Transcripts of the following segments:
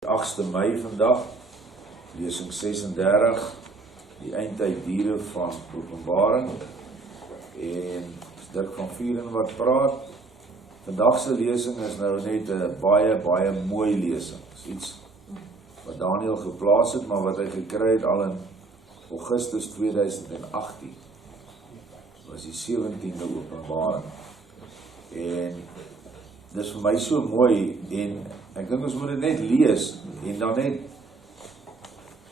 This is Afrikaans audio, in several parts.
8 Mei vandag, lesing 36, die Eindtyd Diere van Openbaring, en Dirk van Vieren wat praat. Vandagse lesing is nou net 'n baie mooi lesing. Dit is iets wat Daniel geplaas het, maar wat hy gekry het al in Augustus 2018. Was die 17de Openbaring. En dis vir my so mooi, en ek dink ons moet dit net lees en dan net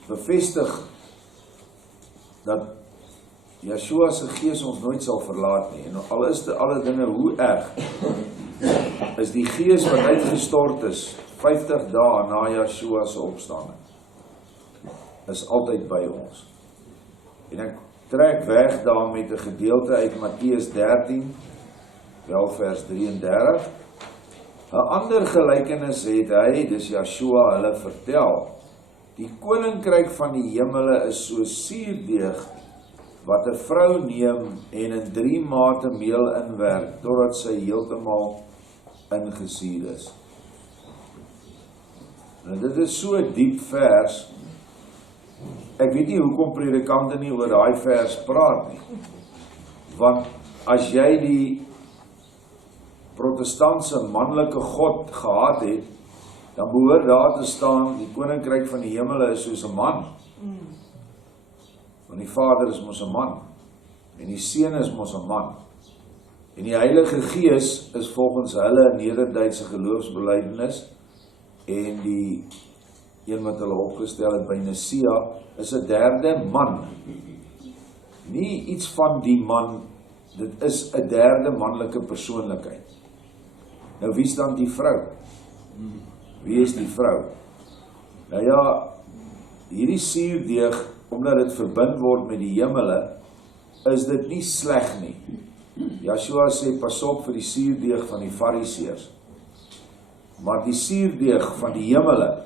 bevestig dat Yeshua se gees ons nooit sal verlaat nie. En al is alle dinge hoe erg, is die gees wat uitgestort is 50 dae na Yeshua se opstanding, is altyd by ons. En ek trek weg daar met 'n gedeelte uit Matteus 13, wel vers 33. 'n ander gelykenis het hy, dis Yeshua, hulle vertel. Die koninkryk van die hemele is so suurdeeg wat 'n vrou neem en in 3 mate meel inwerk totdat sy heeltemal ingesuur is. Nou dit is so 'n diep vers. Ek weet nie hoekom predikante nie oor daai vers praat nie. Want as jy die protestantse manlike God gehad het, dan behoort daar te staan, die koninkryk van die hemele is soos 'n man. Want die Vader is mos 'n man, en die Seun is mos 'n man. En die Heilige Gees is volgens hulle Nederduitse geloofsbelijdenis, en die een wat hulle opgestel het by Nicea, is 'n derde man. Nie iets van die man, dit is 'n derde manlike persoonlikheid. Nou wie is dan die vrou? Wie is die vrou? Nou ja, hierdie suurdeeg, omdat dit verbind word met die hemele, is dit nie sleg nie. Yeshua sê, pas op vir die suurdeeg van die Fariseërs. Maar die suurdeeg van die hemele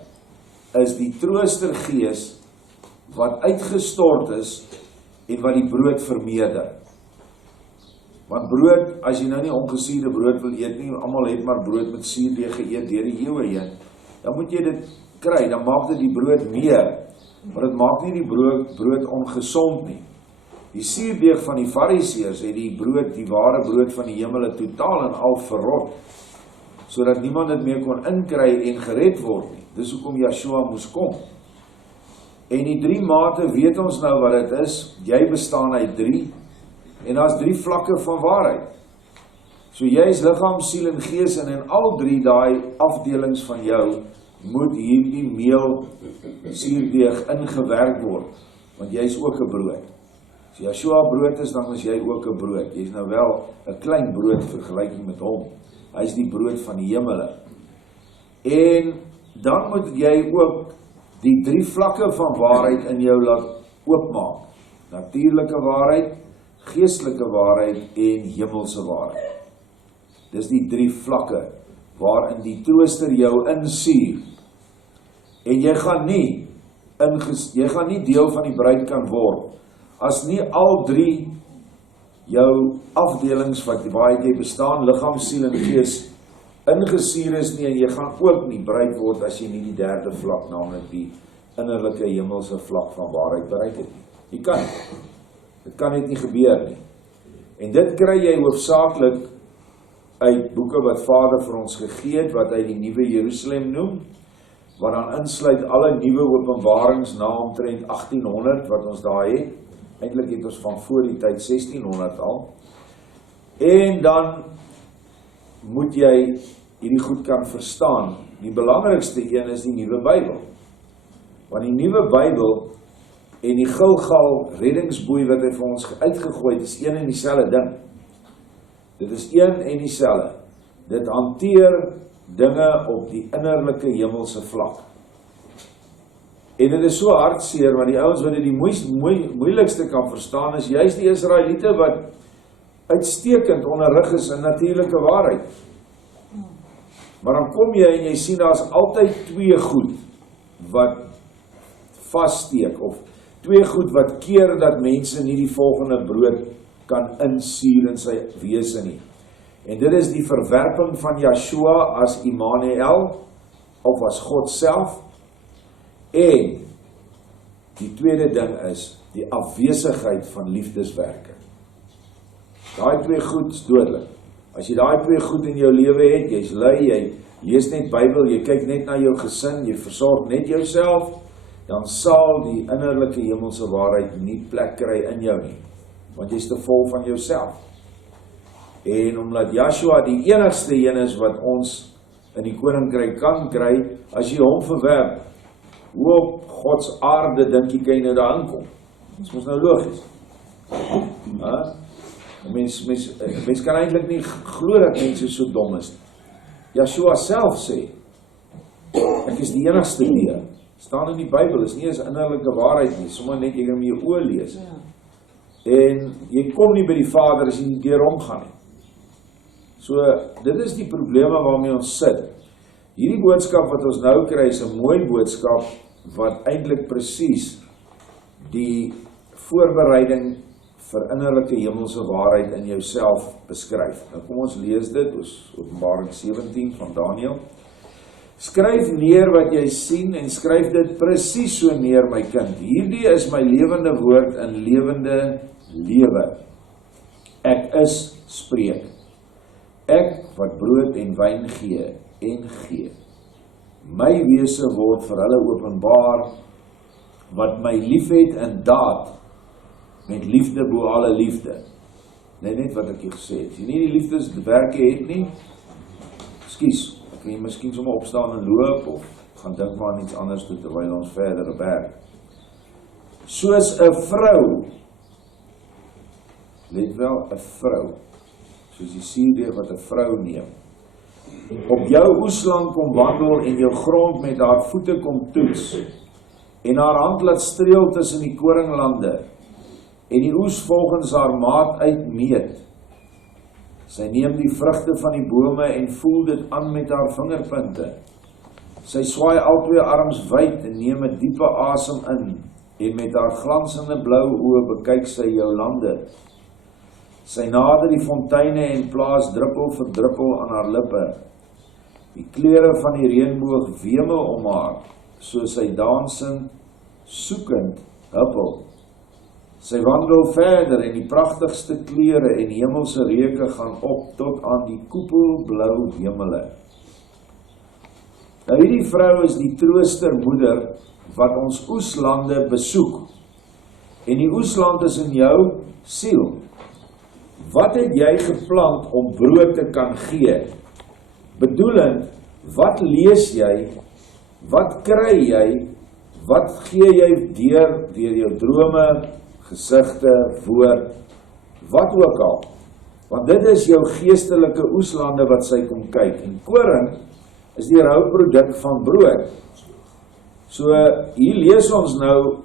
is die troostergees wat uitgestort is en wat die brood vermeerder. Want brood, as jy nou nie ongesuurde brood wil eet nie, almal het maar brood met suurdeeg geëet deur die eeue heen, dan moet jy dit kry, dan maak dit die brood meer, maar dit maak nie die brood ongesond nie. Die suurdeeg van die Fariseërs het die brood, die ware brood van die hemele totaal en al verrot, sodat niemand dit meer kon inkry en gered word nie. Dis hoekom Yeshua moes kom. En die 3 mate weet ons nou wat dit is. Jy bestaan uit 3, en daar's 3 vlakke van waarheid. So jy is liggaam, siel en gees, en in al 3 daai afdelings van jou moet hierdie meel suurdeeg ingewerk word, want jy is ook 'n brood. As Yeshua brood is, dan is jy ook 'n brood. Jy is nou wel 'n klein brood vergelyking met hom. Hy is die brood van die hemele. En dan moet jy ook die 3 vlakke van waarheid in jou laat oopmaak. Natuurlike waarheid, geestelike waarheid en hemelse waarheid. Dis die 3 vlakke waarin die trooster jou insuur. En jy gaan nie deel van die bruid kan word as nie al 3 jou afdelings waar jy bestaan, liggaam, siel en gees, ingesuur is nie, en jy gaan ook nie bruid word as jy nie die 3de vlak, naamlik die innerlike hemelse vlak van waarheid bereik het nie. Jy kan nie. Dit kan net nie gebeur nie. En dit kry jy hoofsaaklik uit boeke wat Vader vir ons gegee het, wat hy die Nuwe Jerusalem noem, wat dan insluit alle nuwe openbarings na omtrent 1800 wat ons daar het. Eintlik het ons van voor die tyd 1600 al. En dan moet jy hierdie goed kan verstaan. Die belangrikste een is die Nuwe Bybel. Want die Nuwe Bybel en die Gilgal reddingsboei wat hy vir ons uitgegooi het, is een en dieselfde ding. Dit is een en dieselfde. Dit hanteer dinge op die innerlike hemelse vlak. En dit is so hartseer, want die ouens wat dit die moeilikste kan verstaan, is juist die Israeliete wat uitstekend onderrig is in natuurlike waarheid. Maar dan kom jy en jy sien, daar is altyd 2 goed wat vassteek, of 2 goed wat keer dat mense nie die volgende brood kan insuur in sy wese nie. En dit is die verwerping van Yeshua as Immanuel, of as God self, En die tweede ding is die afwesigheid van liefdeswerke. Daai twee goed is dodelik. As jy daai twee goed in jou lewe het, jy's lui, jy lees net Bybel, jy kyk net na jou gesin, jy versorg net jouself, dan sal die innerlike hemelse waarheid nie plek kry in jou nie, want jy is te vol van jouself. En omdat Joshua die enigste een is wat ons in die koninkryk kan kry, as jy hom verwerp, hoe op Gods aarde dink jy kan jy nou daar aankom? Dit is nou logies. Mens kan eintlik nie glo dat mense so dom is. Joshua self sê, ek is die enigste dier. Staan in die Bybel, is nie eens innerlike waarheid nie, sommer net jy kan met jou oë lees. En jy kom nie by die Vader as jy nie deur hom gaan nie. So, dit is die probleme waarmee ons sit. Hierdie boodskap wat ons nou kry is 'n mooi boodskap wat eintlik presies die voorbereiding vir innerlike hemelse waarheid in jouself beskryf. Nou kom ons lees dit, ons Openbaring 17 van Daniël. Skryf neer wat jy sien en skryf dit presies so neer, my kind. Hierdie is my lewende woord in lewende lewe. Ek is spreek. Ek wat brood en wyn gee en gee. My wese word vir hulle openbaar wat my liefhet in daad met liefde bo alle liefde. Net wat ek hier gesê het. As jy nie die liefdeswerke het nie, ekskuus, ek kan jy miskien sommer opstaan en loop of gaan dink maar aan iets anders toe terwyl ons verder werk. Soos 'n vrou, let wel, 'n vrou, soos die suurdeeg wat 'n vrou neem, op jou oesland kom wandel en jou grond met haar voete kom toets, en haar hand laat streel tussen die koringlande, en die oes volgens haar maat uitmeet. Sy neem die vrugte van die bome en voel dit aan met haar vingerpunte. Sy swaai albei arms wyd en neem 'n diepe asem in, en met haar glansende blou oë bekyk sy jou lande. Sy nader die fonteine en plaas druppel vir druppel aan haar lippe. Die kleure van die reënboog wemel om haar, so sy dansend, soekend huppel. Sy wandel verder en die pragtigste kleure en hemelse reuke gaan op tot aan die koepelblou hemele. Nou hierdie vrou is die troostermoeder wat ons oeslande besoek. En die oesland is in jou siel. Wat het jy geplant om brood te kan gee? Bedoelend, wat lees jy? Wat kry jy? Wat gee jy deur jou drome, gesigte, woord, wat ook al? Want dit is jou geestelike oeslande wat sy kom kyk. En koring is die rouproduk van brood. So hier lees ons nou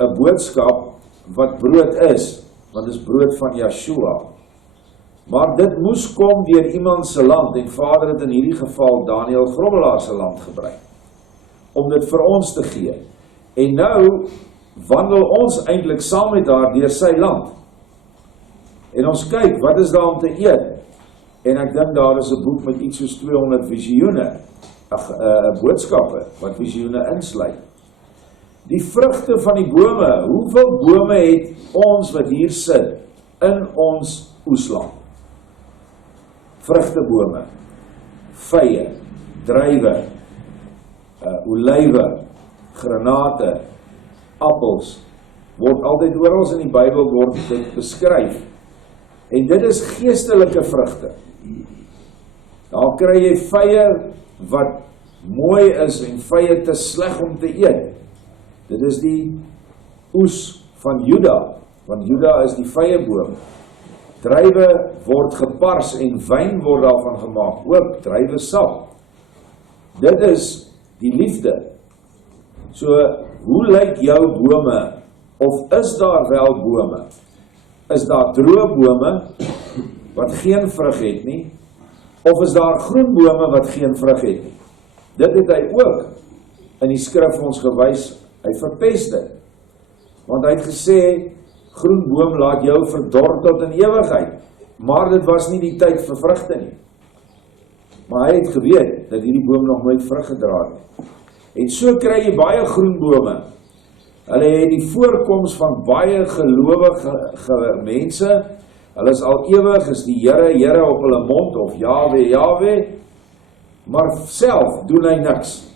'n boodskap wat brood is, want dit is brood van Joshua. Maar dit moes kom deur iemand se land, en Vader het in hierdie geval Daniël Grommelaar se land gebruik, om dit vir ons te gee. En nou wandel ons eintlik saam met haar deur sy land. En ons kyk, wat is daar om te eet? En ek dink daar is 'n boek met iets soos 200 visioene, boodskappe, wat visioene insluit. Die vrugte van die bome, hoeveel bome het ons wat hier sit, in ons oesland? Vrugtebome, vye, druiwe, olywe, granate, appels, word altyd oral in die Bybel word dit beskryf. En dit is geestelike vrugte. Daar kry jy vye wat mooi is en vye te sleg om te eet. Dit is die oes van Juda, want Juda is die vyeboom. Druiwe word gepars en wyn word daarvan gemaak, ook druiwesap. Dit is die liefde. So, hoe lyk jou bome? Of is daar wel bome? Is daar droë bome wat geen vrug het nie? Of is daar groen bome wat geen vrug het nie? Dit het hy ook in die skrif ons gewys, hy verpes dit. Want hy het gesê, groen boom laat jou verdor tot in ewigheid. Maar dit was nie die tyd vir vrugte nie. Maar hy het geweet dat hierdie boom nog nooit vrug gedra het. En so kry jy baie groenbome. Hulle het die voorkoms van baie gelowige mense. Hulle is al ewig, is die Here op hulle mond, of Jahwe, maar self doen hy niks.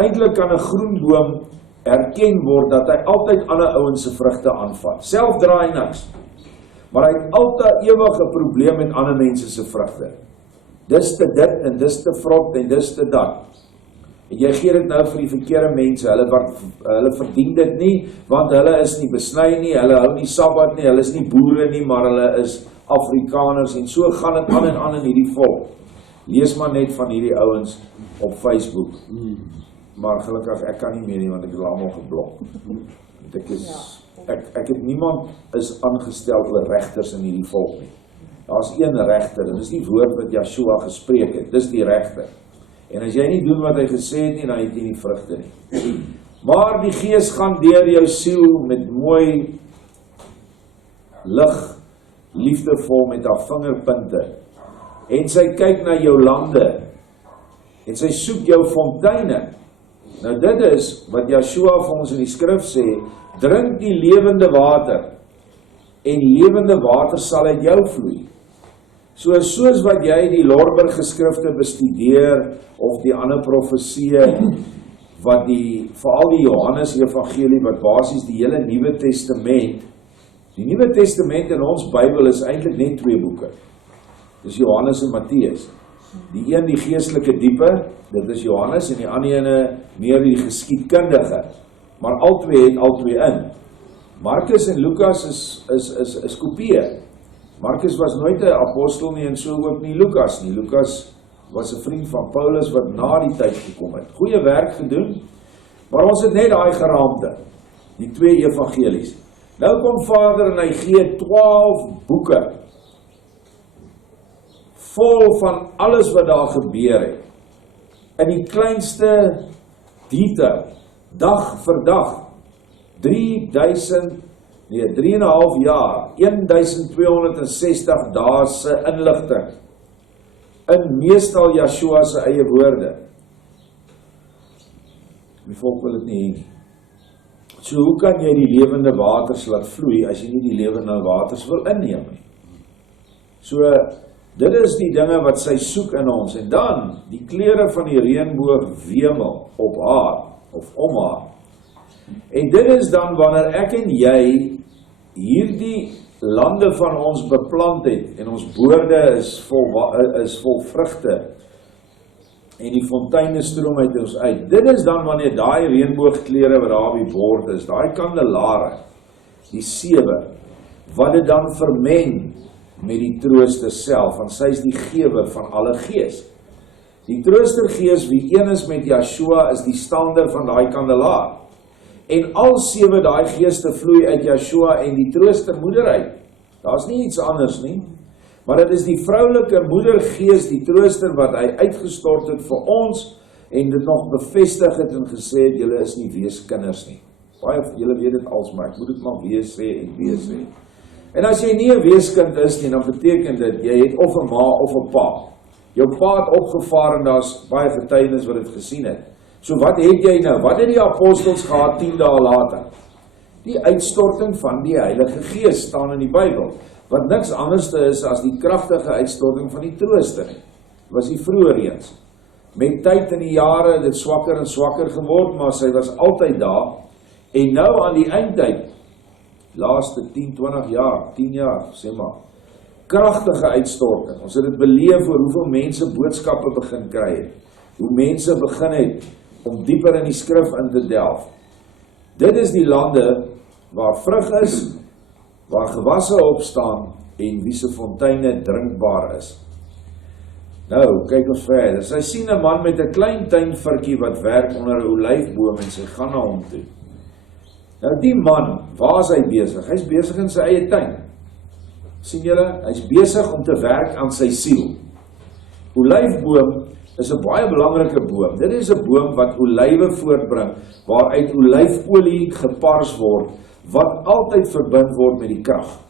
Eintlik kan 'n groenboom erken word dat hy altyd ander ouens se vrugte aanvat. Self dra hy niks. Maar hy het altyd ewig 'n probleem met ander mense se vrugte. Dis te dit en dis te vrot en dis te dat. En jy gee dit nou vir die verkeerde mense. Hulle verdien dit nie, want hulle is nie besny nie, hulle hou nie Sabbat nie, hulle is nie boere nie, maar hulle is Afrikaners, en so gaan dit aan en aan in hierdie volk. Lees maar net van hierdie ouens op Facebook. Maar gelukkig, ek kan nie meer nie, want ek het almal geblok. Ek het niemand is aangestel oor regters in hierdie volk nie. Daar's een regter, en dis die woord wat Joshua gespreek het, dis die regter. En as jy nie doen wat hy gesê het nie, dan het jy nie vrugte nie. Maar die Gees gaan deur jou siel met mooi lig, liefdevol met haar vingerpunte. En sy kyk na jou lande. En sy soek jou fonteine. Nou dit is wat Joshua vir ons in die skrif sê, drink die lewende water. En lewende water sal uit jou vloei. Soos wat jy die Lorberg geskrifte bestudeer, of die ander profesieë, wat veral die Johannes evangelie, wat basies die hele Nuwe Testament, die Nuwe Testament in ons Bybel is eintlik net 2 boeke. Dis Johannes en Matteus. Die een die geestelike diepe, dit is Johannes, en die ander ene meer die geskiedkundige. Maar albei het albei in. Markus en Lukas is kopieë. Markus was nooit 'n apostel nie, en so ook nie Lukas nie. Lukas was 'n vriend van Paulus wat na die tyd gekom het. Goeie werk gedoen, maar ons het net daai geraamte, die 2 evangelies. Nou kom Vader en hy gee 12 boeke, vol van alles wat daar gebeur het, in die kleinste detail, dag vir dag, 3,5 jaar, 1260 dae se inligting, in meestal Joshua se eie woorde. Die volk wil dit nie hê nie. So hoe kan jy die lewende waters laat vloei, as jy nie die lewende waters wil inneem nie? So, dit is die dinge wat sy soek in ons, en dan, die kleure van die reënboog wemel op haar, of om haar. En dit is dan wanneer ek en jy hierdie lande van ons beplant het, en ons boorde is vol vrugte, en die fonteine stroom uit ons uit. Dit is dan wanneer daai reënboogkleure wat daar op die bord is, daai kandelare, die 7, wat dit dan vermeng met die trooster self, want sy is die gewer van alle gees. Die troostergees, wie een is met Joshua, is die stander van daai kandelaar. En al 7 daai geeste vloei uit Joshua en die troostermoeder uit. Daar's nie iets anders nie, maar dit is die vroulike moedergees, die trooster wat hy uitgestort het vir ons, en dit nog bevestig het en gesê het, julle is nie weeskinders nie. Baie van julle weet dit als, maar ek moet dit maar wees sê en wees sê. En as jy nie 'n weeskind is nie, dan beteken dit, jy het of 'n ma of 'n pa. Jou pa het opgevaar en daar's baie getuienis wat dit gesien het. So wat het jy nou? Wat het die apostels gehad 10 dae later? Die uitstorting van die Heilige Gees staan in die Bybel, wat niks anders is as die kragtige uitstorting van die trooster. Was die vroeër eens. Met tyd in die jare het dit swakker en swakker geword, maar sy was altyd daar. En nou aan die eindtyd, laaste 10 jaar, sê maar, kragtige uitstorting. Ons het dit beleef oor hoeveel mense boodskappe begin kry het. Hoe mense begin het om dieper in die skrif in te delf. Dit is die lande waar vrug is, waar gewasse opstaan en wie se fonteine drinkbaar is. Nou, kyk ons verder. Sy sien 'n man met 'n klein tuinvirkie wat werk onder 'n olyfboom en sy gaan na hom toe. Nou die man, waar is hy besig? Hy's besig in sy eie tuin. Sien julle, hy's besig om te werk aan sy siel. Olyfboom is 'n baie belangrike boom. Dit is 'n boom wat olywe voortbring, waaruit olyfolie gepars word, wat altyd verbind word met die krag.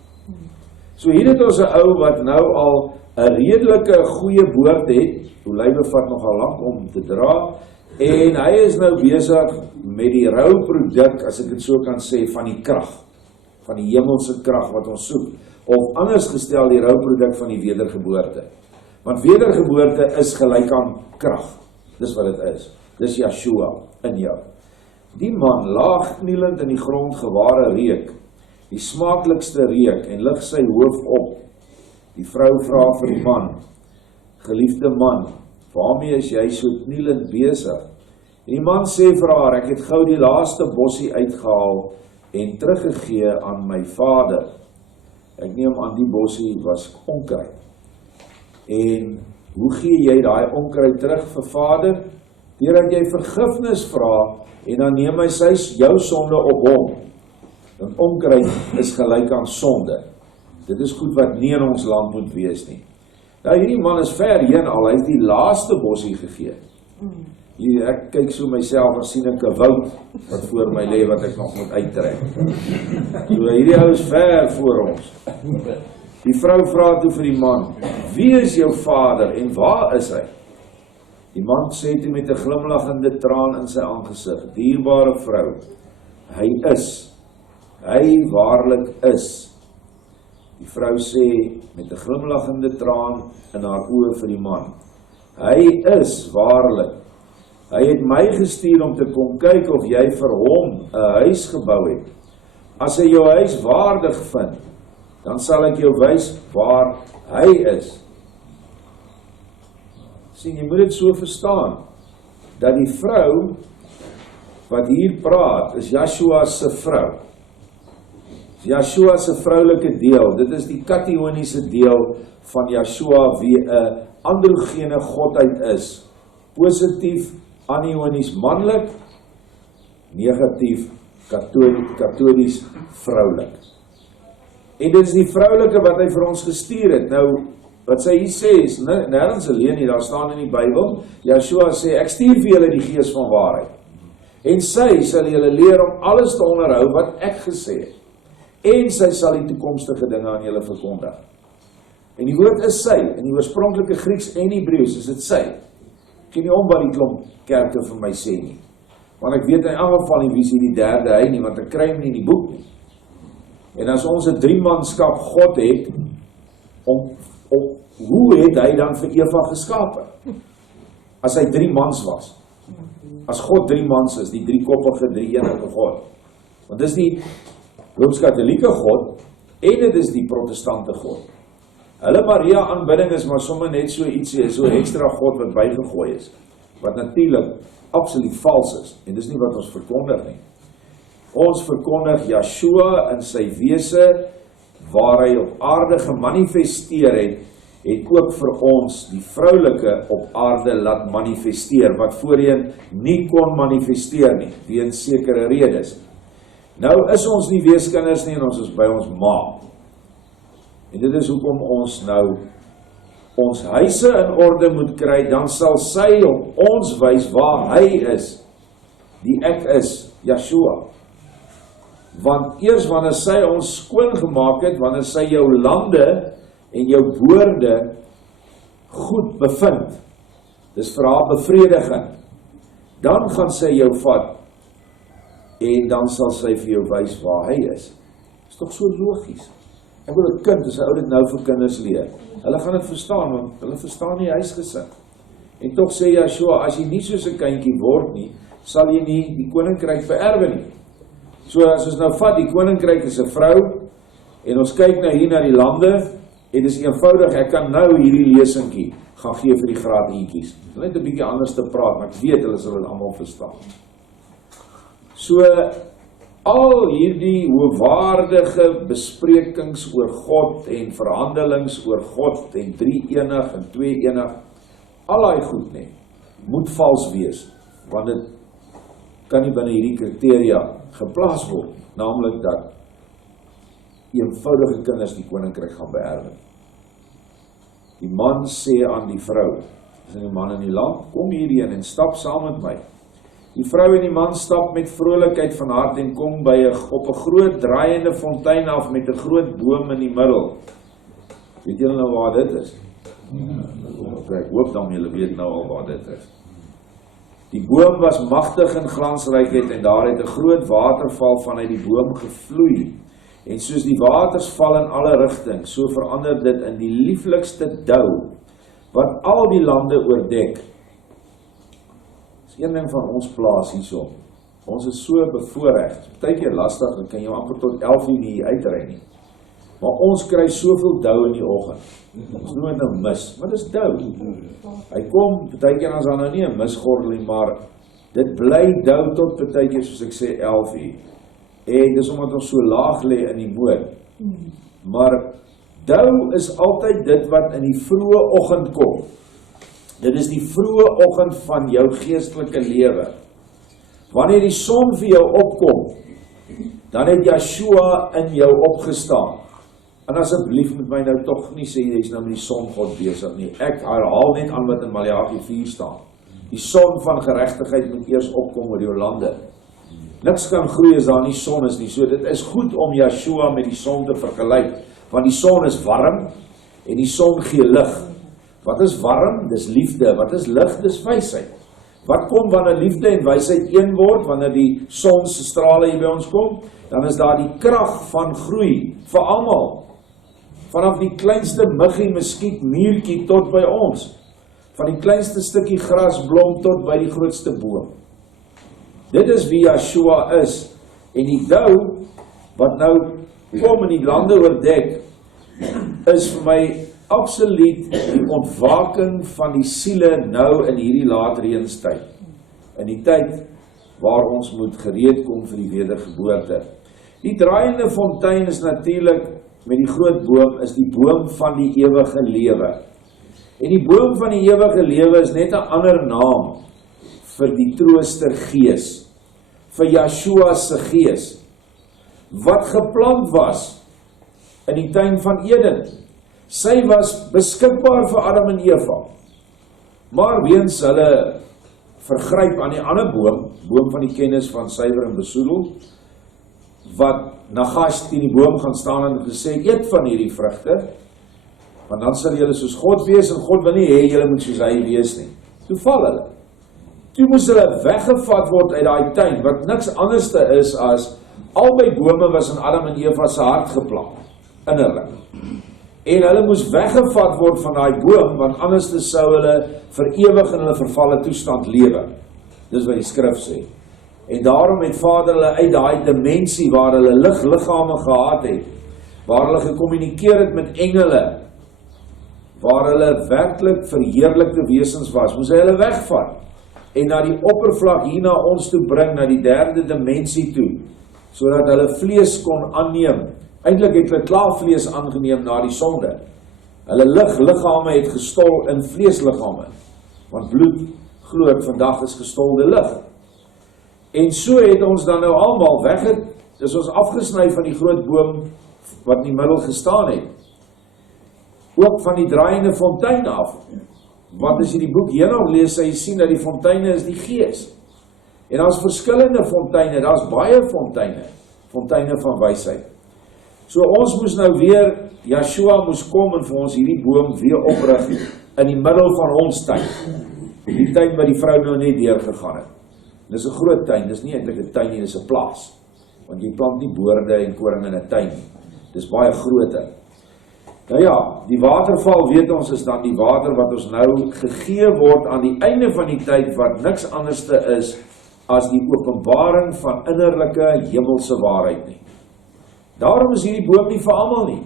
So hier het ons 'n ou wat nou al 'n redelike goeie boord het. Olywe vat nogal lank om te dra, En hy is nou besig met die rouproduk, as ek dit so kan sê, van die krag, van die hemelse krag wat ons soek, of anders gestel die rouproduk van die wedergeboorte. Want wedergeboorte is gelyk aan krag, dis wat dit is, dis Yeshua in jou. Die man laag knielend in die grond geware reuk, die smaaklikste reuk, en lig sy hoof op. Die vrou vra vir die man, geliefde man, waarmee is jy so knielend besig? En die man sê vir haar, ek het gou die laaste bossie uitgehaal en teruggegee aan my vader. Ek neem aan die bossie was onkruid. En hoe gee jy daai onkruid terug vir vader? Deurdat jy vergifnis vra en dan neem hy jou sonde op hom. Want onkruid is gelyk aan sonde. Dit is goed wat nie in ons land moet wees nie. Nou hierdie man is ver heen al, hy het die laaste bossie gegee. Hier, ek kyk so myself en sien ek 'n woud wat voor my lê wat ek nog moet uittrek. So hierdie ou is ver voor ons. Die vrou vra toe vir die man, wie is jou vader en waar is hy? Die man sê toe met 'n glimlaggende traan in sy aangesig, dierbare vrou, hy waarlik is. Die vrou sê met 'n glimlaggende traan in haar oë vir die man, hy is waarlik. Hy het my gestuur om te kom kyk of jy vir hom 'n huis gebou het. As hy jou huis waardig vind, dan sal ek jou wys waar hy is. Sien, jy moet dit so verstaan, dat die vrou wat hier praat, is Yeshua se vrou. Yeshua se vroulike deel, dit is die kationiese deel van Yeshua wie 'n androgene godheid is. Positief, anionies manlik, negatief, katolies vroulik. En dit is die vroulike wat hy vir ons gestuur het. Nou, wat sy hier sê is, nergens alleen nie, daar staan in die Bybel, Yeshua sê, ek stuur vir julle die gees van waarheid. En sy sal julle leer om alles te onderhou wat ek gesê het. En sy sal die toekomstige dinge aan julle verkondig. En die woord is sy, in die oorspronklike Grieks en Hebreëus is dit sy. Ek ken nie om wat die klomp kerke vir my sê nie. Want ek weet in elk geval nie wie is die derde hy nie, want ek kry hom nie in die boek nie. En as ons 'n driemanskap God het, hoe het hy dan vir Eva geskape? As hy 3 mans was. As God 3 mans is, die driekoppige, drie-enige God. Want dis die Rooms-Katolieke God, en dit is die protestante God. Hulle Maria aanbidding is maar sommer net so ietsie, so ekstra God wat bygegooi is, wat natuurlik absoluut vals is, en dis nie wat ons verkondig nie. Ons verkondig Yeshua in sy wese, waar hy op aarde gemanifesteer het ook vir ons die vroulike op aarde laat manifesteer, wat voorheen nie kon manifesteer nie, weens sekere redes. Nou is ons nie weeskinders nie, en ons is by ons ma. En dit is hoekom ons nou ons huise in orde moet kry, dan sal sy op ons wys waar hy is, die ek is, Yeshua. Want eers wanneer sy ons skoon gemaak het, wanneer sy jou lande en jou boorde goed bevind, dis vir haar bevrediging, dan gaan sy jou vat, en dan sal sy vir jou wys waar hy is. Is toch so logies? Ek wil 'n kind, as 'n ou dit nou vir kinders leer, hulle gaan dit verstaan, want hulle verstaan nie huisgesin. En toch sê Yeshua, as jy nie soos 'n kindjie word nie, sal jy nie die koninkryk vererwe nie. So as ons nou vat, die koninkryk is 'n vrou, en ons kyk nou hier na die lande, en dit is eenvoudig, ek kan nou hierdie lesingkie gaan gee vir die graad eentjies. Hulle het 'n bietjie anders te praat, maar ek weet hulle sal dit almal verstaan. So, al hierdie hoëwaardige besprekings oor God en verhandelings oor God en drie-enig en twee-enig, al daai goed nie, moet vals wees, want dit kan nie binne hierdie kriteria geplaas word, naamlik dat eenvoudige kinders die koninkryk gaan beerwe. Die man sê aan die vrou, is die man in die land, kom hierheen en stap saam met my. Die vrou en die man stap met vrolikheid van hart en kom op 'n groot draaiende fontein af met 'n groot boom in die middel. Weet julle nou waar dit is? Ek hoop dan julle weet nou al waar dit is. Die boom was magtig en glansrykheid en daar het 'n groot waterval vanuit die boom gevloei. En soos die waters val in alle rigtings, so verander dit in die lieflikste dou, wat al die lande oordek. Dis een ding van ons plaas hierso. Ons is so bevoorreg. Partykeer lastig, dan kan jy amper tot 11 uur nie uitry nie. Maar ons kry soveel dou in die oggend. Ons noem dit nou mis, maar dis dou. Hy kom, partykeer as daar nou nie 'n misgordel nie, maar dit bly dou tot partykeer, soos ek sê, 11 uur. En dis omdat ons so laag lê in die moed. Maar dou is altyd dit wat in die vroeë oggend kom. Dit is die vroeë oggend van jou geestelike lewe. Wanneer die son vir jou opkom, dan het Yeshua in jou opgestaan. En asseblief moet my nou tog nie sê, jy is nou met die son God besig nie. Ek herhaal net aan wat in Maleagi 4 staan. Die son van geregtigheid moet eers opkom oor jou lande. Niks kan groei as daar nie son is nie. So dit is goed om Yeshua met die son te vergelyk, want die son is warm en die son gee lig. Wat is warm? Dis liefde. Wat is lig? Dis wysheid. Wat kom wanneer liefde en wysheid een word, wanneer die son se strale hier by ons kom? Dan is daar die krag van groei vir almal. Vanaf die kleinste muggie, muskiet, muurtjie tot by ons. Van die kleinste stukkie grasblom tot by die grootste boom. Dit is wie Yeshua is. En die dou, wat nou kom in die lande oordek, is vir my absoluut die ontwaking van die siele nou in hierdie laatreënstyd. In die tyd waar ons moet gereed kom vir die wedergeboorte. Die draaiende fontein is natuurlik, met die groot boom, is die boom van die ewige lewe. En die boom van die ewige lewe is net 'n ander naam vir die trooster gees, vir Yeshua se gees, wat geplant was in die tuin van Eden. Sy was beskikbaar vir Adam en Eva, maar weens hulle vergryp aan die ander boom van die kennis van suiwer en besoedel, wat Nagash teen die boom gaan staan en gesê, eet van hierdie vrugte, want dan sal julle soos God wees, en God wil nie hê julle moet soos hy wees nie. Toe val hulle. Toe moes hulle weggevat word uit daai tuin, wat niks anderste is as, albei bome was in Adam en Eva se hart geplant, innerlik. En hulle moes weggevat word van daai boom, want anders sou hulle vir ewig in hulle vervalle toestand lewe. Dis wat die skrif sê. En daarom het Vader hulle uit daai dimensie waar hulle liggame gehad het, waar hulle gekommunikeer het met engele, waar hulle werklik verheerlikte wesens was, moes hy hulle wegvat en na die oppervlak hier na ons toe bring, na die derde dimensie toe, sodat hulle vlees kon aanneem. Eintlik het hulle klaar vlees aangeneem na die sonde. Hulle liggame het gestol in vleesliggame, want bloed, glo ek, vandag is gestolde lig. En so het ons dan nou almal is ons afgesny van die groot boom wat in die middel gestaan het. Ook van die draaiende fontein af. Want as jy die boek Henoch lees, sal jy sien dat die fonteine is die gees. En daar's verskillende fonteine, daar's baie fonteine van wysheid. So ons moes nou weer, Yeshua moes kom en vir ons hierdie boom weer oprig in die middel van ons tuin. Die tuin wat die vrou nou net deurgegaan het. Dis 'n groot tuin, dis nie eintlik 'n tuin nie, dis 'n plaas. Want jy plant nie boorde en koring in 'n tuin nie. Dis baie groter. Nou ja, die waterval, weet ons, is dan die water wat ons nou gegee word aan die einde van die tyd, wat niks anderste is as die openbaring van innerlike hemelse waarheid nie. Daarom is hierdie boom nie vir almal nie.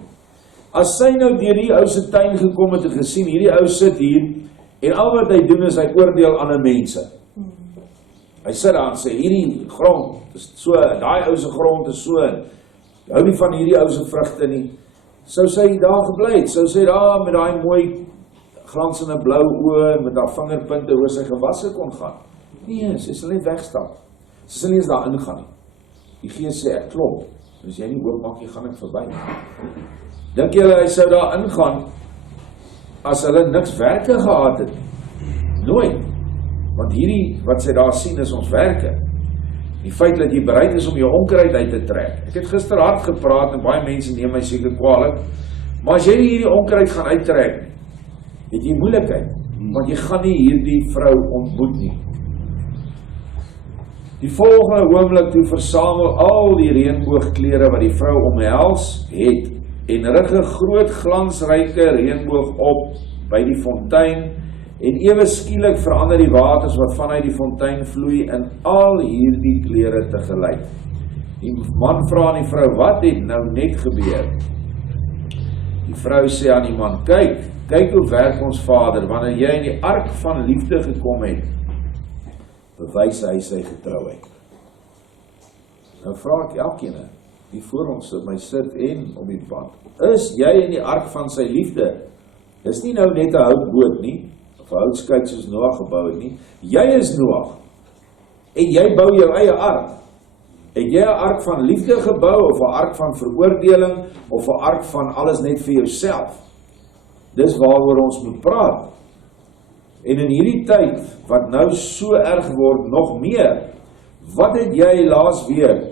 As sy nou deur die ou se tuin gekom het en gesien, hierdie ou sit hier, en al wat hy doen is hy oordeel ander mense. Hy sit daar en sê, hierdie grond is so, daai ou se grond is so, hou nie van hierdie ou se vrugte nie. Sou sy daar gebly het, sou sy daar met daai mooi glansende blou oë, met haar vingerpunte oor sy gewasse kon gaan. Nee, sy sal net wegstap. Sy sal nie eens daar ingaan nie. Die Gees sê, ek klop. As jy nie oopmaak, jy gaan ek verby. Dink julle, hy sou daar ingaan, as hulle niks werke gehad het? Nooit. Want hierdie, wat sy daar sien, is ons werke. Die feit dat jy bereid is om jou onkruid uit te trek. Ek het gister hard gepraat, en baie mense neem my seker kwalijk, maar as jy nie hierdie onkruid gaan uittrek nie, het jy moeilikheid, want jy gaan nie hierdie vrou ontmoet nie. Die volgende oomblik toe versamel al die reënboogklere wat die vrou omhels het en rig 'n groot glansryke reënboog op by die fontein en ewe skielik verander die waters wat vanuit die fontein vloei in al hierdie klere tegelyk. Die man vra aan die vrou, wat het nou net gebeur? Die vrou sê aan die man, kyk hoe werk ons Vader, wanneer jy in die ark van liefde gekom het, bewys hy sy getrouheid. Nou vra ek elkeen, die voor ons sit, my sit en op die pad, is jy in die ark van sy liefde? Dis nie nou net 'n houtboot nie, of 'n houtskuit soos Noag gebou het nie, jy is Noag, en jy bou jou eie ark. Het jy 'n ark van liefde gebou, of 'n ark van veroordeling, of 'n ark van alles net vir jouself? Dis waaroor ons moet praat. En in hierdie tyd, wat nou so erg word, nog meer, wat het jy laas week,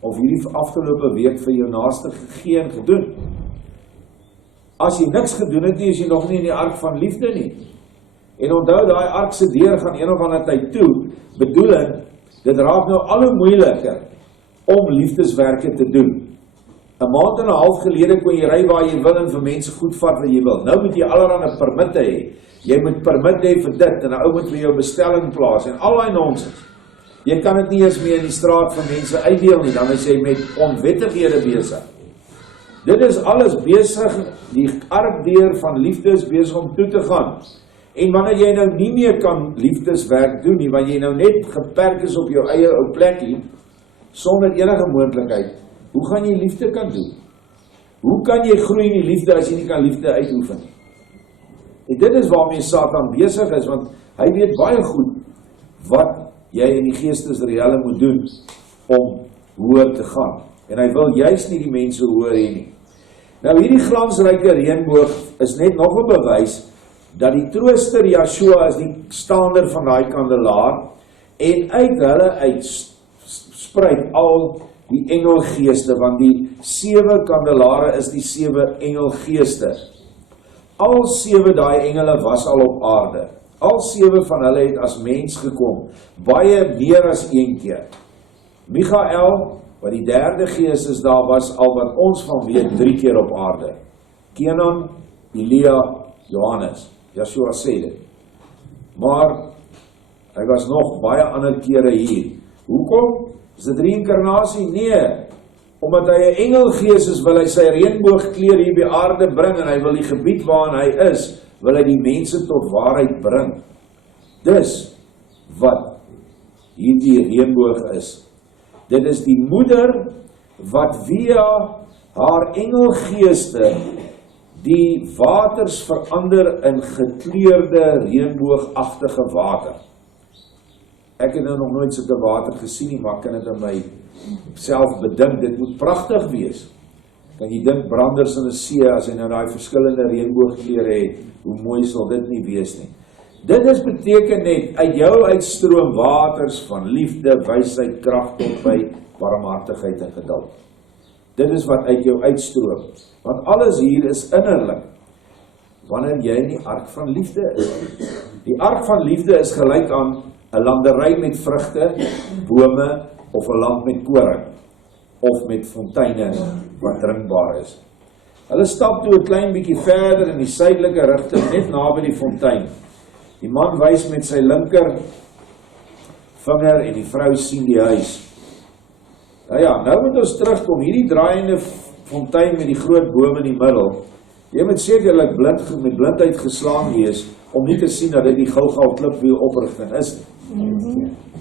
of hierdie afgelope week vir jou naaste gegee en gedoen? As jy niks gedoen het nie, is jy nog nie in die ark van liefde nie. En onthou, daai ark se deur gaan een of ander tyd toe, bedoeling, dit raak nou al hoe moeiliker om liefdeswerke te doen. 'n maand en 'n half gelede kon jy ry waar jy wil en vir mense goed vat wat jy wil. Nou moet jy allerlei permitte hê. Jy moet permit hê vir dit en 'n ou moet vir jou bestelling plaas en al daai nonsens. Jy kan dit nie eens meer in die straat van mense uitdeel nie, dan is jy met onwettighede besig. Dit is alles besig, die arkdeur van liefde is besig om toe te gaan. En wanneer jy nou nie meer kan liefdeswerk doen nie, want jy nou net geperk is op jou eie ou plekkie, sonder enige moontlikheid, hoe gaan jy liefde kan doen? Hoe kan jy groei in die liefde as jy nie kan liefde uitoefen nie? En dit is waarmee Satan besig is, want hy weet baie goed wat jy in die geestesreële moet doen om hoër te gaan. En hy wil juist nie die mense hoor hê nie. Nou hierdie glansryke reënboog is net nog 'n bewys dat die trooster Yeshua is die staander van daai kandelaar en uit hulle uitspruit al die engelgeeste, want die 7 kandelare is die 7 engelgeeste. Al 7 daai engele was al op aarde. Al 7 van hulle het as mens gekom, baie meer as een keer. Michael, wat die 3de gees is, daar was al wat ons van weet 3 keer op aarde. Kenan, Elia, Johannes. Yeshua sê dit. Maar hy was nog baie ander kere hier. Hoekom? Is dit reïnkarnasie? Nee. Omdat hy 'n engelgees is, wil hy sy reënboogkleur hier by aarde bring en hy wil die gebied waarin hy is, wil hy die mense tot waarheid bring. Dis wat hierdie reënboog is. Dit is die moeder wat via haar engelgeeste die waters verander in gekleurde reënboogagtige water. Ek het nou nog nooit sulke water gesien nie, maar kan dit aan myself bedink, dit moet pragtig wees. Kan jy dink branders in 'n see, as hy nou daai verskillende reënboogkleure het, hoe mooi sal dit nie wees nie. Dit is beteken net, uit jou uitstroom waters van liefde, wysheid, krag tot by barmhartigheid en geduld. Dit is wat uit jou uitstroom, want alles hier is innerlik, wanneer jy in die ark van liefde is. Die ark van liefde is gelyk aan 'n landery met vrugte, bome, of 'n land met koring, of met fonteine wat drinkbaar is. Hulle stap toe 'n klein bietjie verder in die suidelike rigting, net naby die fontein. Die man wys met sy linker vinger en die vrou sien die huis. Nou moet ons terugkom, hierdie draaiende fontein met die groot boom in die middel. Jy moet sekerlik met blindheid geslaan wees, om nie te sien dat dit die Gilgal klipwiel oprigting is nie.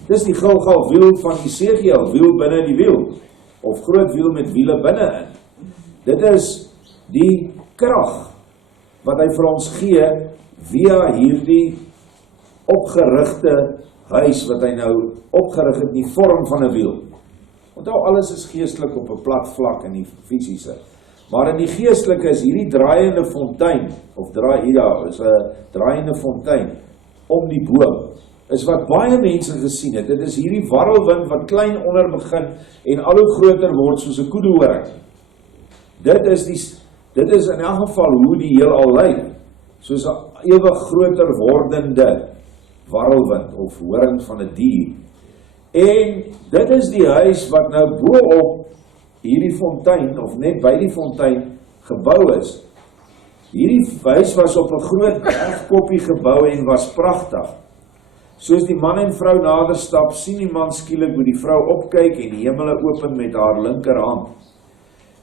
Dis die Gilgal wiel van Esegiel, wiel binne die wiel, of groot wiel met wiele binne in. Dit is die krag wat hy vir ons gee via hierdie opgerigte huis wat hy nou opgerig het in die vorm van 'n wiel. Onthou, alles is geestelik op 'n plat vlak in die fisiese. Maar in die geestelike is hierdie draaiende fontein, of is 'n draaiende fontein om die boom, is wat baie mense gesien het. Dit is hierdie warrelwind wat klein onder begin en al hoe groter word soos 'n koedehoring. Dit is in elk geval hoe die heelal lyk, soos 'n ewig groter wordende warrelwind of horing van 'n dier. En dit is die huis wat nou bo-op hierdie fontein, of net by die fontein, gebou is. Hierdie huis was op 'n groot bergkoppie gebou en was pragtig. Soos die man en vrou nader stap, sien die man skielik hoe die vrou opkyk en die hemele open met haar linkerhand.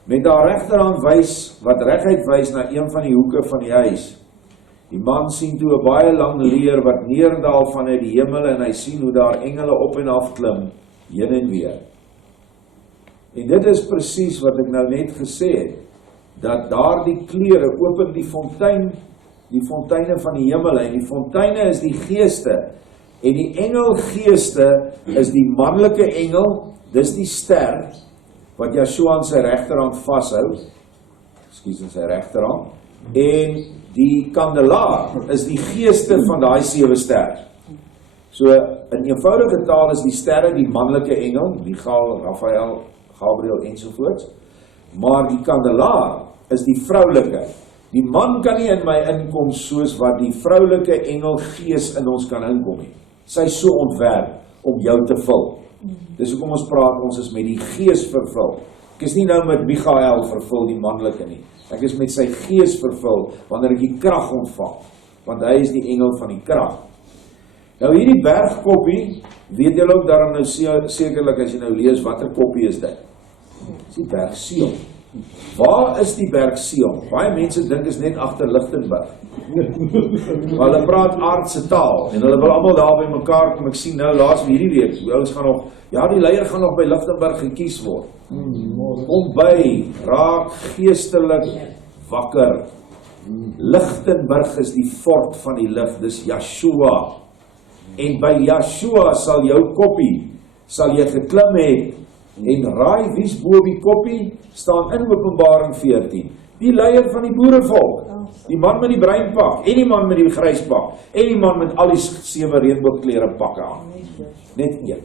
Met haar regterhand wys, wat reguit wys na een van die hoeke van die huis. Die man sien toe 'n baie lang leer wat neerdaal vanuit die hemel en hy sien hoe daar engele op en af klim, heen en weer. En dit is presies wat ek nou net gesê het, dat daar die kleure open die fonteine van die hemel, en die fonteine is die geeste, en die engelgeeste is die manlike engel, dis die ster, wat Yeshua aan sy regterhand vashou, in sy regterhand, en die kandelaar is die geeste van daai 7 sterre. So, in eenvoudige taal is die sterre die manlike engel, Michael, Raphael, Gabriel ensovoorts, maar die kandelaar is die vroulike. Die man kan nie in my inkom soos wat die vroulike engelgees in ons kan inkom nie. Sy is so ontwerp om jou te vul. Dis hoekom ons praat, ons is met die gees vervul. Ek is nie nou met Michael vervul, die manlike nie. Ek is met sy gees vervul, wanneer ek die krag ontvang, want hy is die engel van die krag. Nou hierdie bergkoppie, weet julle ook daarom nou sekerlik as jy nou lees, watter koppie is dit? Dis die berg Sion. Waar is die berg Sion? Baie mense dink is net agter Lichtenburg. Maar hulle praat aardse taal, en hulle wil almal daar by mekaar kom. Ek sien nou laas hierdie week, hoe ouens gaan nog, ja die leier gaan nog by Lichtenburg gekies word. Kom by, raak geestelik wakker. Lichtenburg is die fort van die lig, dis Yeshua. En by Yeshua sal jou koppie, sal jy geklim het, en raai wie's bo die koppie, staan in Openbaring 14. Die leier van die boerevolk, die man met die bruinpak, en die man met die gryspak, en die man met al die 7 reënboogklere pakke aan. Net een.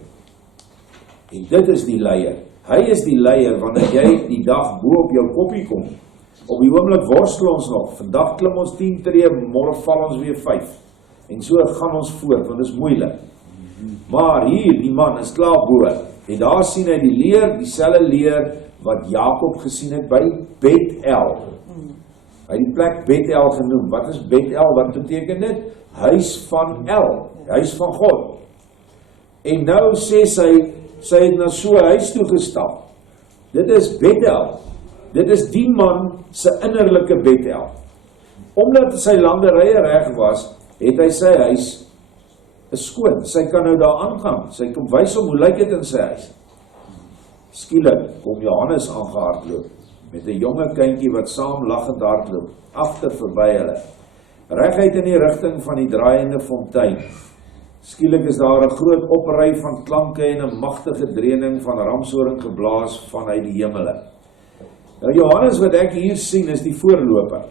En dit is die leier. Hy is die leier, wanneer jy die dag bo op jou koppie kom. Op die oomblik worstel ons nog, vandag klim ons 10 tree, môre val ons weer 5. En so gaan ons voort, want dit is moeilik. Maar hier, die man is klaar bo. En daar sien hy die leer, dieselfde leer wat Jakob gesien het by Bethel. Hy het die plek Bethel genoem. Wat is Bethel? Wat beteken dit? Huis van El, huis van God. En nou sê sy het na so 'n huis toe gestap. Dit is Bethel. Dit is die man se innerlike Bethel. Omdat sy landerye reg was, het hy sy huis is skoon. Sy kan nou daar aangaan. Sy kom wys hom, hoe lyk dit in sy huis? Skielik kom Johannes aangehardloop, met 'n jonge kindjie wat saam lagend hardloop, agter verby hulle, reguit in die rigting van die draaiende fontein. Skielik is daar 'n groot opry van klanke en 'n magtige dreuning van ramshoring geblaas vanuit die hemele. Nou Johannes wat ek hier sien is die voorloper.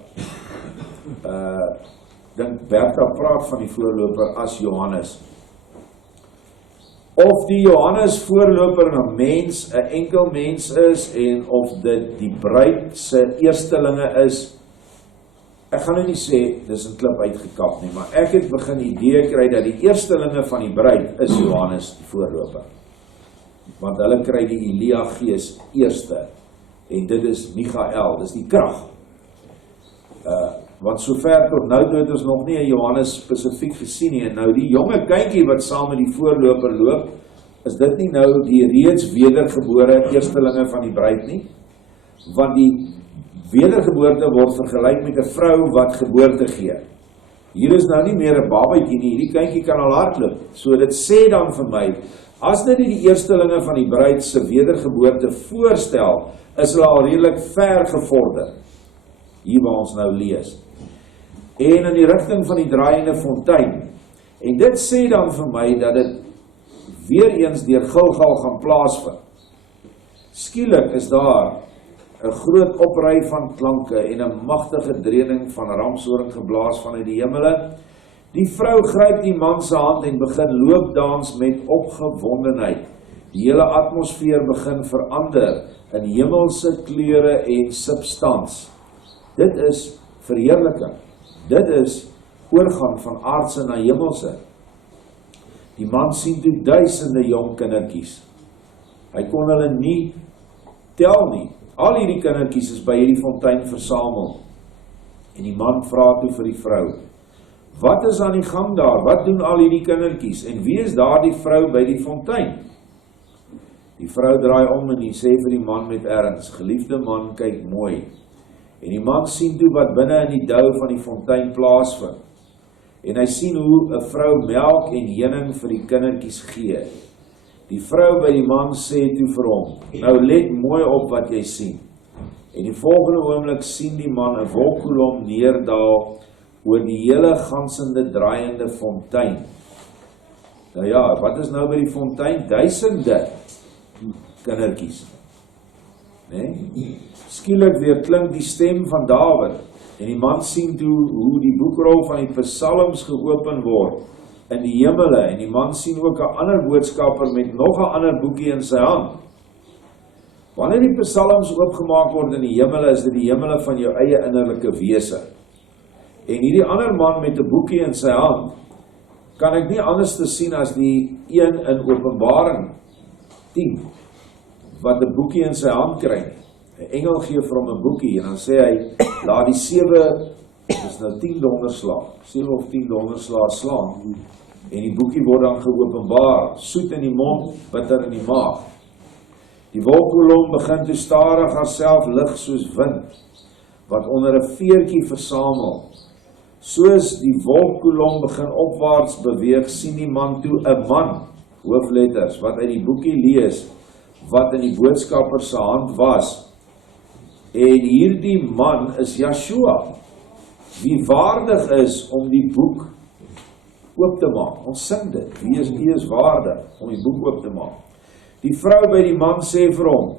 Dink Bertha praat van die voorloper as Johannes. Of die Johannes voorloper 'n mens, 'n enkel mens is, en of dit die bruid se eerstelinge is, ek gaan nou nie sê, dis 'n klip uitgekap nie, maar ek het begin idee kry dat die eerstelinge van die bruid is Johannes die voorloper. Want hulle kry die Elia gees eerste, en dit is Michael, dis die krag. Want sover tot nou toe het ons nog nie 'n Johannes spesifiek gesien nie, en nou die jonge kindjie wat saam met die voorloper loop, is dit nie nou die reeds wedergebore eerstelinge van die bruid nie, want die wedergeboorte word vergelyk met 'n vrou wat geboorte gee. Hier is nou nie meer 'n babatjie nie, hierdie kindjie kan al hardloop. So dit sê dan vir my, as dit die eerstelinge van die bruid se wedergeboorte voorstel, is hulle al redelik ver gevorder, hier waar ons nou lees. En in die rigting van die draaiende fontein. En dit sê dan vir my dat dit weer eens deur Gilgal gaan plaasvind. Skielik is daar 'n groot opry van klanke en 'n magtige dreuning van ramshoring geblaas vanuit die hemele. Die vrou gryp die man se hand en begin loopdans met opgewondenheid. Die hele atmosfeer begin verander in hemelse kleure en substans. Dit is verheerliking. Dit is oorgang van aardse na hemelse. Die man sien toe duisende jong kindertjies. Hy kon hulle nie tel nie. Al hierdie kindertjies is by hierdie fontein versamel. En die man vra toe vir die vrou, wat is aan die gang daar? Wat doen al hierdie kindertjies? En wie is daar die vrou by die fontein? Die vrou draai om en die sê vir die man met erns, geliefde man, kyk mooi. En die man sien toe wat binne in die dou van die fontein plaasvind. En hy sien hoe 'n vrou melk en heuning vir die kindertjies gee. Die vrou by die man sê toe vir hom, nou let mooi op wat jy sien. En die volgende oomblik sien die man 'n wolkkolom neerdal oor die hele gansende draaiende fontein. Nou ja, wat is nou by die fontein? Duisende kindertjies. Nee? Skielik weer klink die stem van Dawid. En die man sien toe hoe die boekrol van die psalms geopen word in die hemele. En die man sien ook 'n ander boodskapper met nog 'n ander boekie in sy hand. Wanneer die psalms oopgemaak word in die hemele, is dit die hemele van jou eie innerlike wese. En hierdie ander man met 'n boekie in sy hand, kan ek nie anders te sien as die een in Openbaring 10, wat 'n boekie in sy hand kry. 'n Engel gee vir hom 'n boekie, en dan sê hy, laat die 7, dis nou 10 donderslae, 7 of 10 donderslae slaan, en die boekie word dan geopenbaar, soet in die mond, bitter in die maag. Die wolkkolom begin toe stadig haarself lig soos wind, wat onder 'n veertjie versamel. Soos die wolkkolom begin opwaarts beweeg, sien die man toe 'n man, hoofletters, wat uit die boekie lees, wat in die boodskapper se hand was. En hierdie man is Joshua, wie waardig is om die boek oop te maak. Ons sing dit, wie is waardig om die boek oop te maak. Die vrou by die man sê vir hom,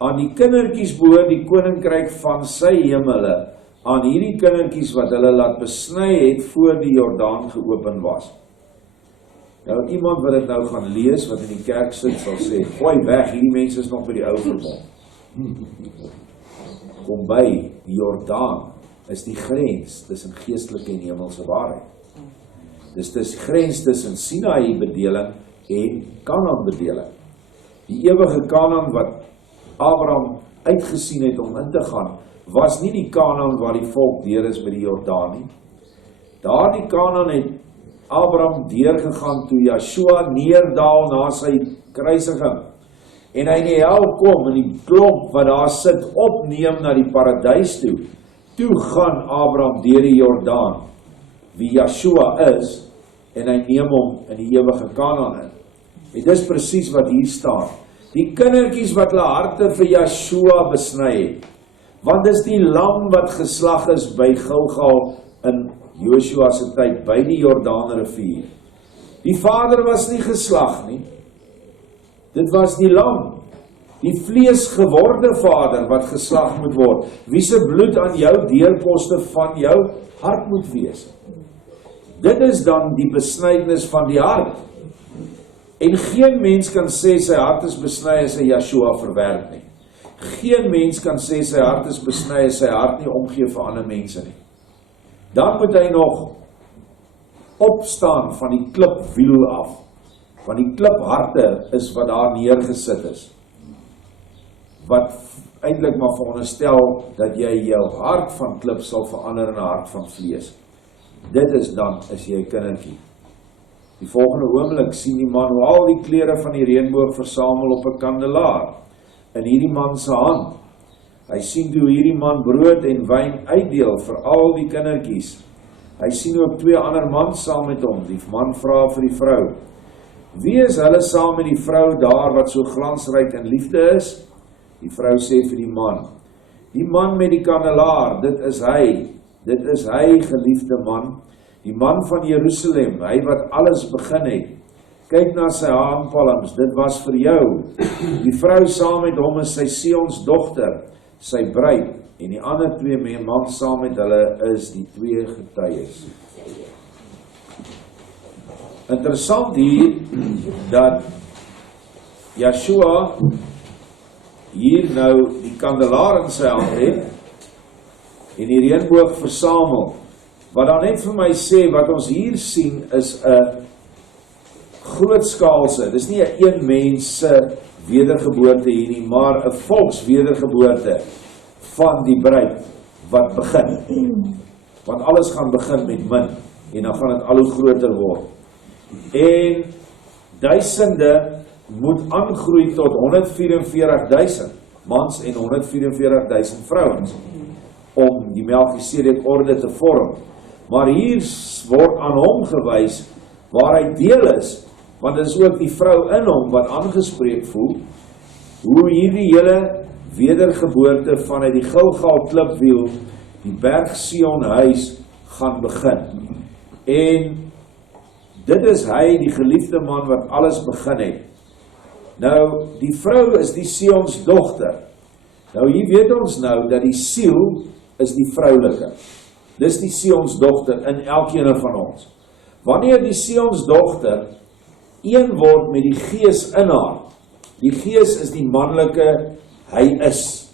aan die kindertjies behoort die koninkryk van sy hemele, aan hierdie kindertjies wat hulle laat besny het voor die Jordaan geopen was. Nou iemand wat dit nou gaan lees, wat in die kerk sit, sal sê, gooi weg, hierdie mense is nog by die ou verbond. Kom by, die Jordaan is die grens tussen geestelike en hemelse waarheid. Dis die grens tussen Sinaï bedeling en Kanaan bedeling. Die ewige Kanaan wat Abraham uitgesien het om in te gaan, was nie die Kanaan waar die volk deur is by die Jordaan nie. Daardie Kanaan het Abraham deurgegaan toe Joshua neerdal na sy kruisiging. En hy in die hel kom en die klomp wat daar sit opneem na die paradys toe. Toe gaan Abraham deur die Jordaan, wie Joshua is, en hy neem hom in die ewige Kanaan in. En dis presies wat hier staan. Die kindertjies wat hulle harte vir Joshua besny het, want dis die lam wat geslag is by Gilgal in Joshua se tyd, by die Jordaanrivier. Die vader was nie geslag nie. Dit was die lam, die vleesgeworde vader wat geslag moet word, wie se bloed aan jou deurposte van jou hart moet wees. Dit is dan die besnydenis van die hart. En geen mens kan sê sy hart is besny as hy Joshua verwerp nie. Geen mens kan sê sy hart is besny as sy hart nie omgee vir ander mense nie. Dan moet hy nog opstaan van die klipwiel af. Want die klipharte is wat daar neergesit is. Wat eintlik maar veronderstel dat jy jou hart van klip sal verander in 'n hart van vlees. Dit is dan as jy 'n kindertjie. Die volgende oomblik sien die man hoe al die kleure van die reënboog versamel op 'n kandelaar in hierdie man se hand. Hy sien hoe hierdie man brood en wyn uitdeel vir al die kindertjies. Hy sien ook 2 ander mans saam met hom. Die man vra vir die vrou, wie is hulle saam met die vrou daar wat so glansryk in liefde is? Die vrou sê vir die man met die kandelaar, dit is hy geliefde man, die man van Jerusalem, hy wat alles begin het. Kyk na sy handpalms, dit was vir jou. Die vrou saam met hom is sy Sions dogter, sy bruid, en die ander 2 mans saam met hulle is die 2 getuies. Interessant hier, dat Joshua hier nou die kandelaar in sy hand het, en die reënboog versamel, wat dan net vir my sê, wat ons hier sien is 'n grootskaalse, dis nie 'n een mens wedergeboorte hier nie, maar 'n volkswedergeboorte van die bruid wat begin. Want alles gaan begin met min, en dan gaan dit al hoe groter word. En duisende moet aangroei tot 144.000 mans en 144.000 vrouens, om die Melchisedek orde te vorm. Maar hier word aan hom gewys, waar hy deel is, want dit is ook die vrou in hom wat aangespreek voel, hoe hierdie hele wedergeboorte vanuit die Gilgal klipwiel, die berg Sion huis, gaan begin. En dit is hy, die geliefde man, wat alles begin het. Nou, die vrou is die Sions dogter. Nou, hier weet ons nou, dat die siel is die vroulike. Dis die Sions dogter in elkeen van ons. Wanneer die Sions dogter een word met die gees in haar, die gees is die manlike, hy is.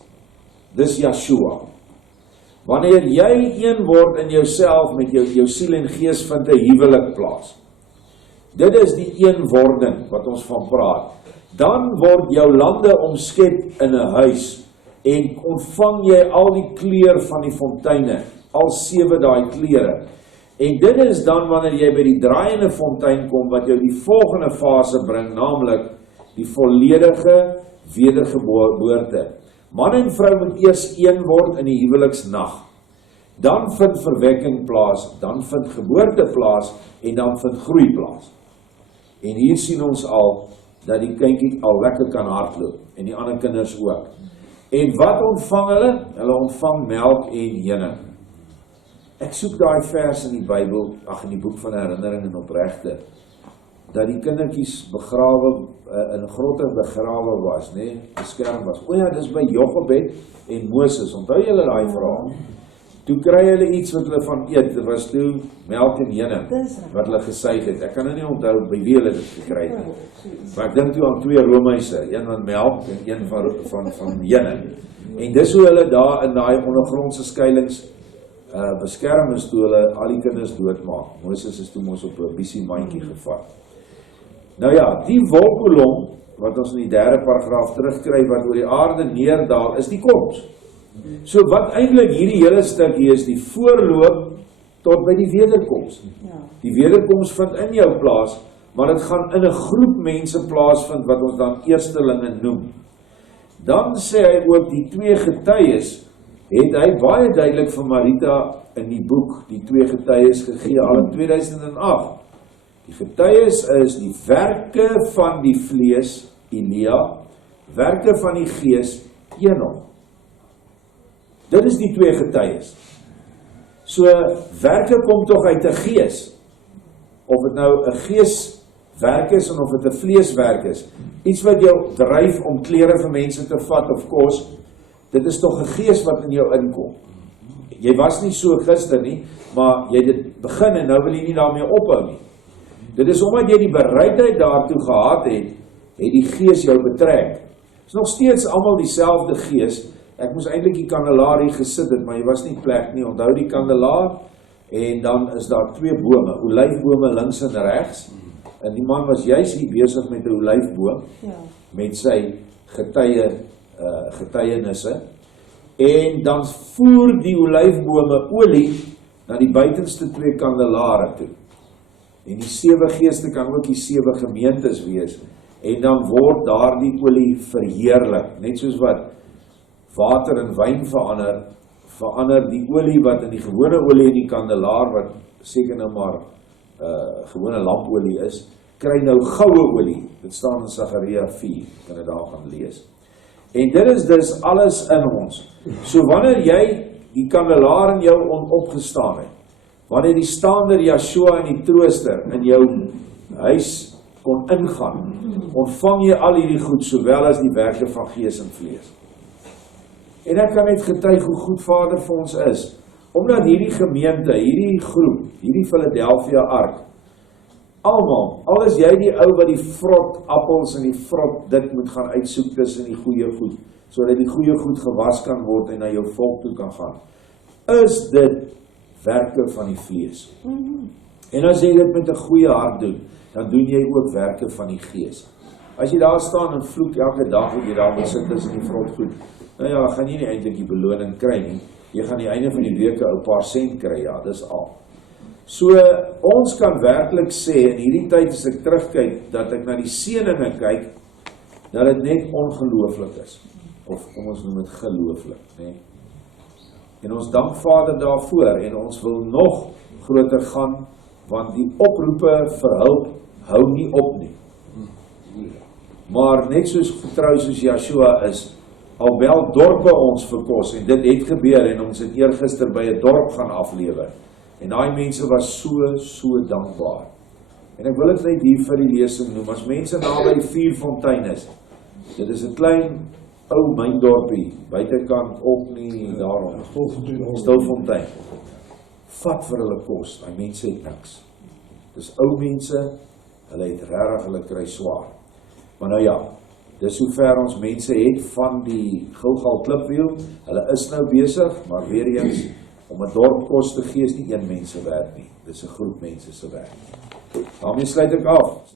Dis Yeshua. Wanneer jy een word in jouself met jou siel en gees, vind 'n huwelik plaas. Dit is die eenwording wat ons van praat. Dan word jou lande omskep in 'n huis en ontvang jy al die kleur van die fonteine, al 7 daai kleure. En dit is dan wanneer jy by die draaiende fontein kom, wat jou die volgende fase bring, naamlik die volledige wedergeboorte. Man en vrou moet eers een word in die huweliksnag. Dan vind verwekking plaas, dan vind geboorte plaas, en dan vind groei plaas. En hier sien ons al, dat die kindjie al lekker kan hardloop, en die ander kinders ook. En wat ontvang hulle? Hulle ontvang melk en honing. Ek soek daai vers in die Bybel, in die boek van herinnering en opregte, dat die kindertjies begrawe, in grotte begrawe was, beskerm was. O ja, dis by Jochebed en Moses, onthou julle daai verhaal? Toe kry hulle iets wat hulle van eet, dit was toe melk en honing, wat hulle gesuig het. Ek kan nou nie onthou by wie hulle dit gekry het nie. Maar ek dink toe aan 2 Romeise, een van melk en een van honing. En dis hoe hulle daar in daai ondergrondse skuilings beskerm is, toe hulle al die kinders doodmaak. Moses is toe mos op 'n bisie mandjie gevat. Nou ja, die wolkkolom, wat ons in die 3de paragraaf terugkry, wat oor die aarde neerdaal, is die koms. So wat eintlik hierdie hele stukkie is, die voorloop tot by die wederkoms. Die wederkoms vind in jou plaas, maar dit gaan in 'n groep mense plaasvind, wat ons dan eerstelinge noem. Dan sê hy ook, die 2 getuies, het hy baie duidelik vir Marita in die boek, die 2 getuies gegee, al in 2008. Die getuies is die werke van die vlees, Elia, werke van die gees, Enoch. Dit is die 2 getuies. So, werke kom tog uit 'n gees. Of het nou 'n geeswerk is, en of het 'n vleeswerk is. Iets wat jou dryf om klere vir mense te vat of kos, dit is tog 'n gees wat in jou inkom. Jy was nie so gister nie, maar jy het dit begin en nou wil jy nie daarmee ophou nie. Dit is omdat jy die bereidheid daartoe gehad het, het die gees jou betrek. Dit is nog steeds almal dieselfde gees. Ek moes eintlik die kandelaar hier gesit het, maar jy was nie plek nie. Onthou die kandelaar, en dan is daar 2 bome, olyfbome links en regs. En die man was juis hier besig met 'n olyfboom, met sy getuienisse. En dan voer die olyfbome olie na die buitenste 2 kandelare toe. En die 7 geeste kan ook die 7 gemeentes wees. En dan word daardie olie verheerlik. Net soos wat water in wyn verander die olie wat in die gewone olie in die kandelaar, wat seker nou maar gewone lampolie is, kry nou goue olie. Dit staan in Sagaria 4, kan jy daar gaan lees. En dit is dus alles in ons. So wanneer jy die kandelaar in jou opgestaan het, wanneer die staander Yeshua en die trooster in jou huis kon ingaan, ontvang jy al hierdie goed, sowel as die werke van gees en vlees. En ek kan net getuig hoe goed Vader vir ons is, omdat hierdie gemeente, hierdie groep, hierdie Philadelphia ark, almal, al is jy die ou wat die vrot appels en die vrot dit moet gaan uitsoek tussen die goeie goed, sodat die goeie goed gewas kan word en na jou volk toe kan gaan, is dit werke van die vlees. En as jy dit met 'n goeie hart doen, dan doen jy ook werke van die Gees. As jy daar staan en vloek elke dag wat jy daar moet sit tussen die vrotgoed, nou ja, gaan jy nie eintlik die beloning kry nie. Jy gaan die einde van die week 'n paar sent kry, ja, dis al. So, ons kan werklik sê, in hierdie tyd as ek terugkyk, dat ek na die seëninge kyk, dat dit net ongelooflik is. Of kom ons noem dit gelooflik, nee. En ons dank Vader daarvoor, en ons wil nog groter gaan, want die oproepe vir hulp hou nie op nie. Maar net soos getrou soos Joshua is, alwel dorpe ons vir kos, en dit het gebeur, en ons het eergister by 'n dorp gaan aflewer. En daai mense was so dankbaar. En ek wil dit net hier vir die lesing noem, as mense naby die Vierfontein is, dit is 'n klein ou myndorpie, buitekant op nie daarom, Stilfontein. Vat vir hulle kos, die mense het niks. Dis ou mense, hulle het regtig, hulle kry swaar. Maar nou ja, dis hoe ver ons mense het van die Gilgal klipwiel, hulle is nou besig, maar weer eens, om 'n dorp kos te gee is nie een mens se werk nie, dis 'n groep mense se werk. Daarmee sluit ek af.